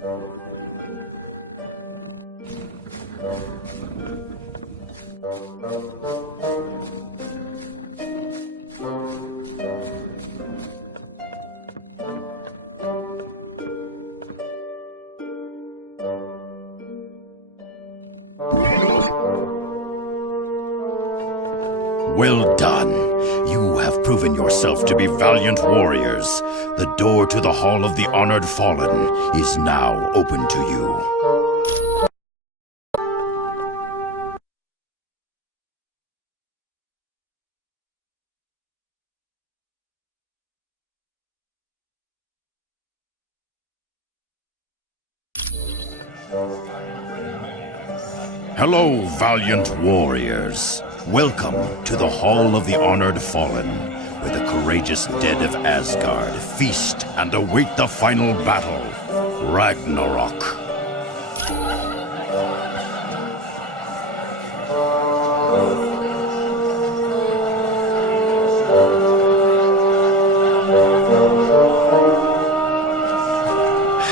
Well done. You have proven yourself to be valiant warriors. The door to the Hall of the Honored Fallen is now open to you. Hello, valiant warriors. Welcome to the Hall of the Honored Fallen, where the courageous dead of Asgard feast and await the final battle, Ragnarok.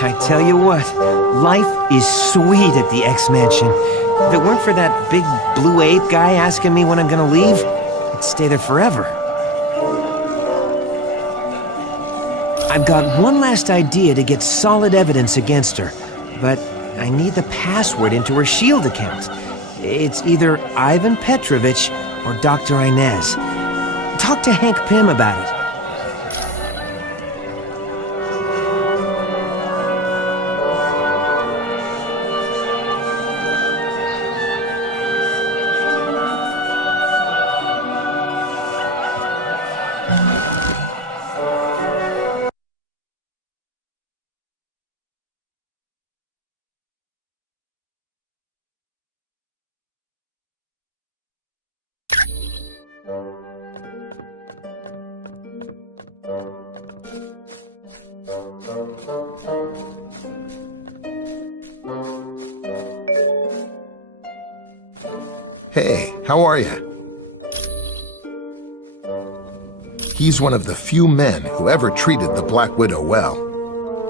I tell you what, life is sweet at the X-Mansion. If it weren't for that big blue ape guy asking me when I'm gonna leave, I'd stay there forever. I've got one last idea to get solid evidence against her, but I need the password into her S.H.I.E.L.D. account. It's either Ivan Petrovich or Dr. Inez. Talk to Hank Pym about it. Hey, how are you? He's one of the few men who ever treated the Black Widow well.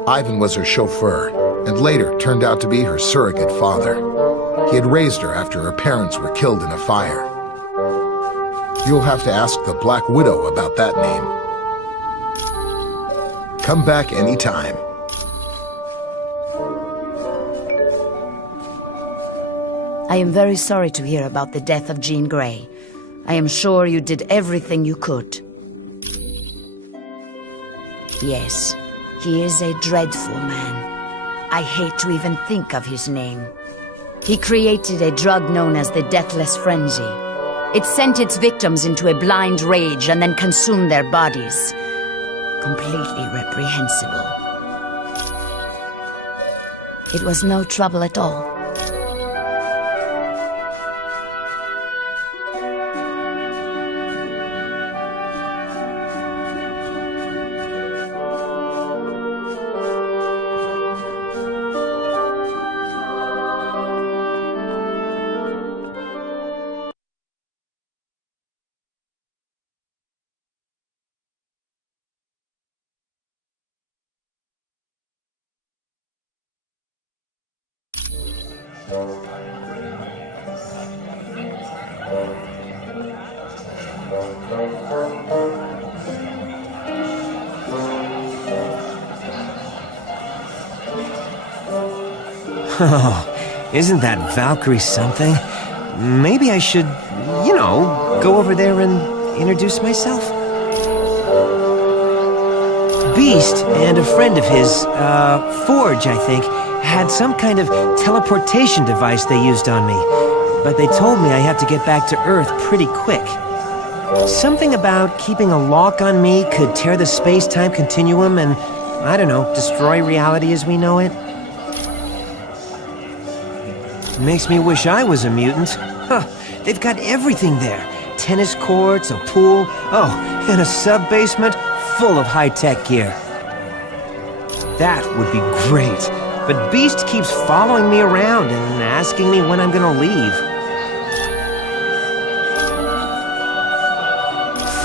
Ivan was her chauffeur, and later turned out to be her surrogate father. He had raised her after her parents were killed in a fire. You'll have to ask the Black Widow about that name. Come back anytime. I am very sorry to hear about the death of Jean Grey. I am sure you did everything you could. Yes, he is a dreadful man. I hate to even think of his name. He created a drug known as the Deathless Frenzy. It sent its victims into a blind rage and then consumed their bodies. Completely reprehensible. It was no trouble at all. Oh, isn't that Valkyrie something? Maybe I should, go over there and introduce myself. Beast and a friend of his, Forge, I think, had some kind of teleportation device they used on me. But they told me I have to get back to Earth pretty quick. Something about keeping a lock on me could tear the space-time continuum and, I don't know, destroy reality as we know it. Makes me wish I was a mutant. Huh, they've got everything there. Tennis courts, a pool, and a sub-basement full of high-tech gear. That would be great. But Beast keeps following me around and asking me when I'm gonna leave.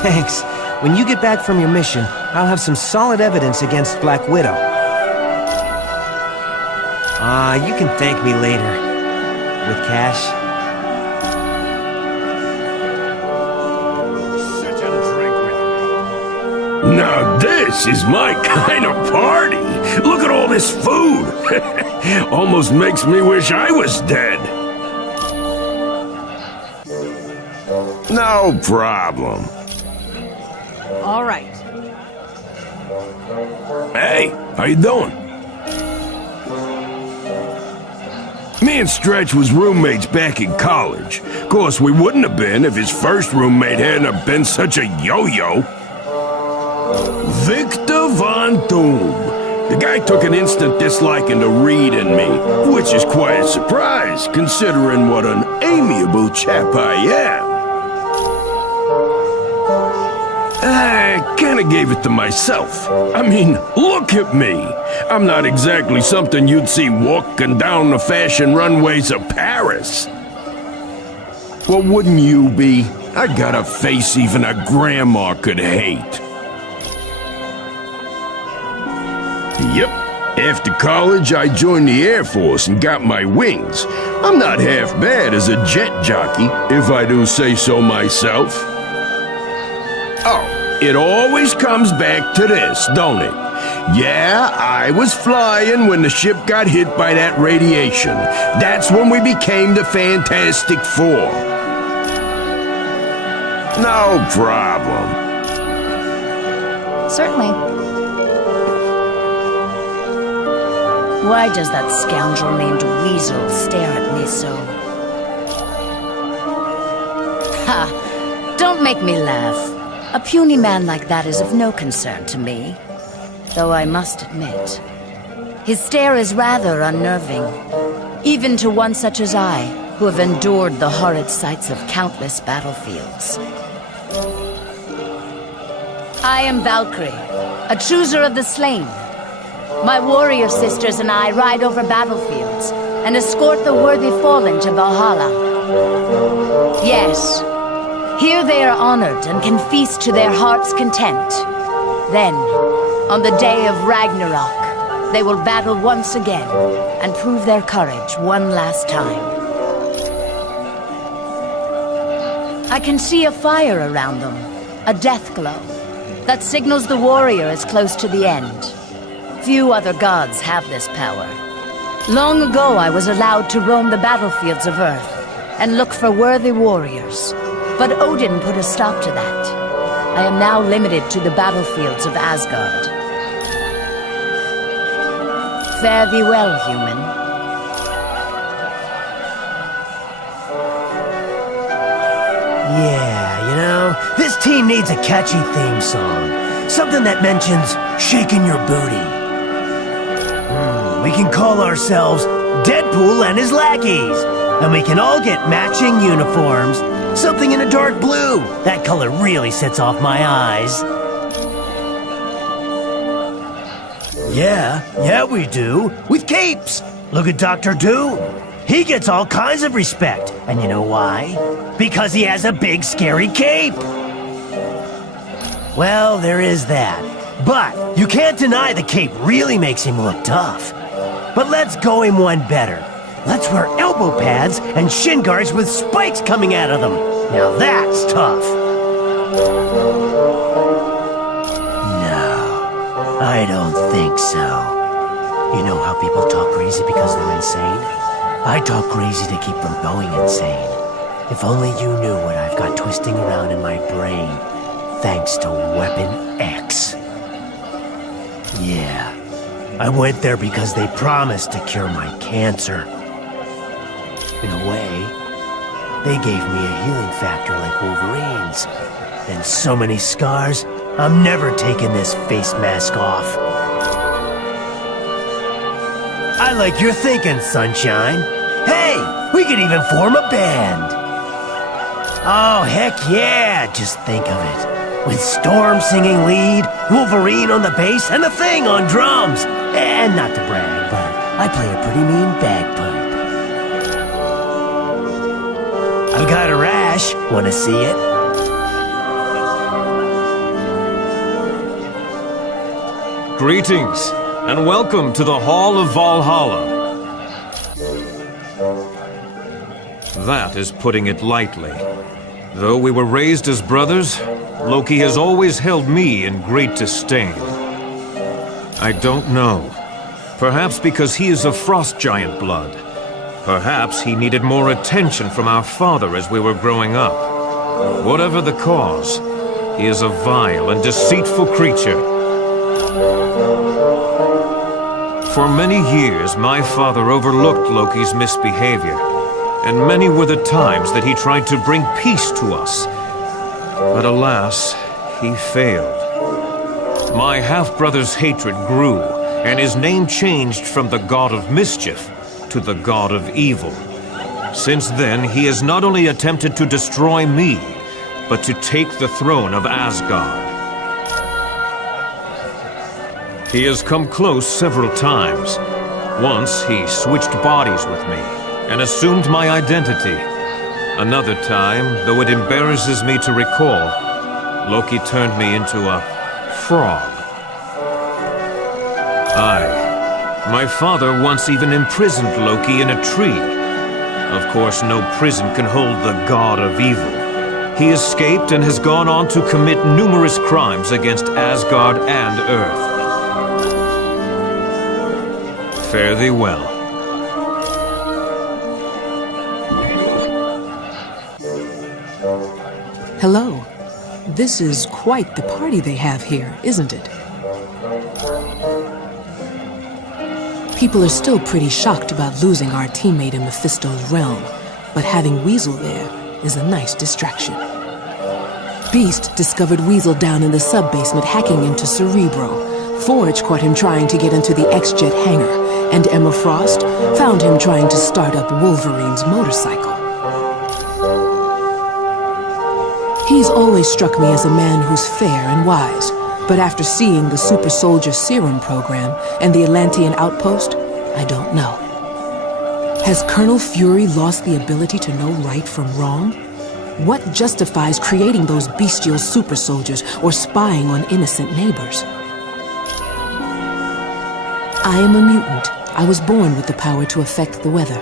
Thanks. When you get back from your mission, I'll have some solid evidence against Black Widow. You can thank me later. With cash. Sit and drink with me. Now this is my kind of party. Look at all this food. Almost makes me wish I was dead. No problem. All right. Hey, how you doing? Me and Stretch was roommates back in college. Of course, we wouldn't have been if his first roommate hadn't have been such a yo-yo. Victor Von Doom. The guy took an instant disliking to Reed and me, which is quite a surprise, considering what an amiable chap I am. I kinda gave it to myself. I mean, look at me. I'm not exactly something you'd see walking down the fashion runways of Paris. Well, wouldn't you be? I got a face even a grandma could hate. Yep. After college, I joined the Air Force and got my wings. I'm not half bad as a jet jockey, if I do say so myself. Oh, it always comes back to this, don't it? Yeah, I was flying when the ship got hit by that radiation. That's when we became the Fantastic Four. No problem. Certainly. Why does that scoundrel named Weasel stare at me so? Ha! Don't make me laugh. A puny man like that is of no concern to me. Though I must admit, his stare is rather unnerving. Even to one such as I, who have endured the horrid sights of countless battlefields. I am Valkyrie, a chooser of the slain. My warrior sisters and I ride over battlefields and escort the worthy fallen to Valhalla. Yes, here they are honored and can feast to their heart's content. Then, on the day of Ragnarok, they will battle once again and prove their courage one last time. I can see a fire around them, a death glow, that signals the warrior is close to the end. Few other gods have this power. Long ago, I was allowed to roam the battlefields of Earth and look for worthy warriors. But Odin put a stop to that. I am now limited to the battlefields of Asgard. Fare thee well, human. Yeah, you know, this team needs a catchy theme song. Something that mentions shaking your booty. We can call ourselves Deadpool and his lackeys. And we can all get matching uniforms. Something in a dark blue. That color really sets off my eyes. Yeah, we do. With capes. Look at Dr. Doom. He gets all kinds of respect. And you know why? Because he has a big, scary cape. Well, there is that. But you can't deny the cape really makes him look tough. But let's go him one better. Let's wear elbow pads and shin guards with spikes coming out of them. Now that's tough. No, I don't think so. You know how people talk crazy because they're insane? I talk crazy to keep from going insane. If only you knew what I've got twisting around in my brain, thanks to Weapon X. Yeah, I went there because they promised to cure my cancer. In a way, they gave me a healing factor like Wolverine's. And so many scars, I'm never taking this face mask off. I like your thinking, Sunshine. Hey, we could even form a band. Oh, heck yeah, just think of it. With Storm singing lead, Wolverine on the bass, and the Thing on drums. And not to brag, but I play a pretty mean bagpipe. I've got a rash. Wanna see it? Greetings, and welcome to the Hall of Valhalla. That is putting it lightly. Though we were raised as brothers, Loki has always held me in great disdain. I don't know. Perhaps because he is of frost giant blood. Perhaps he needed more attention from our father as we were growing up. Whatever the cause, he is a vile and deceitful creature. For many years, my father overlooked Loki's misbehavior, and many were the times that he tried to bring peace to us. But alas, he failed. My half-brother's hatred grew, and his name changed from the god of mischief to the god of evil. Since then, he has not only attempted to destroy me, but to take the throne of Asgard. He has come close several times. Once, he switched bodies with me and assumed my identity. Another time, though it embarrasses me to recall, Loki turned me into a frog. My father once even imprisoned Loki in a tree. Of course, no prison can hold the god of evil. He escaped and has gone on to commit numerous crimes against Asgard and Earth. Fare thee well. Hello. This is quite the party they have here, isn't it? People are still pretty shocked about losing our teammate in Mephisto's realm, but having Weasel there is a nice distraction. Beast discovered Weasel down in the sub-basement hacking into Cerebro. Forge caught him trying to get into the X-Jet hangar, and Emma Frost found him trying to start up Wolverine's motorcycle. He's always struck me as a man who's fair and wise, but after seeing the Super Soldier Serum program and the Atlantean outpost, I don't know. Has Colonel Fury lost the ability to know right from wrong? What justifies creating those bestial super soldiers or spying on innocent neighbors? I am a mutant. I was born with the power to affect the weather.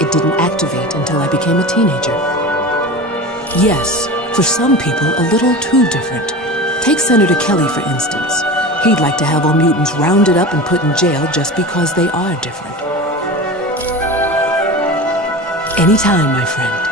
It didn't activate until I became a teenager. Yes, for some people, a little too different. Take Senator Kelly, for instance. He'd like to have all mutants rounded up and put in jail just because they are different. Anytime, my friend.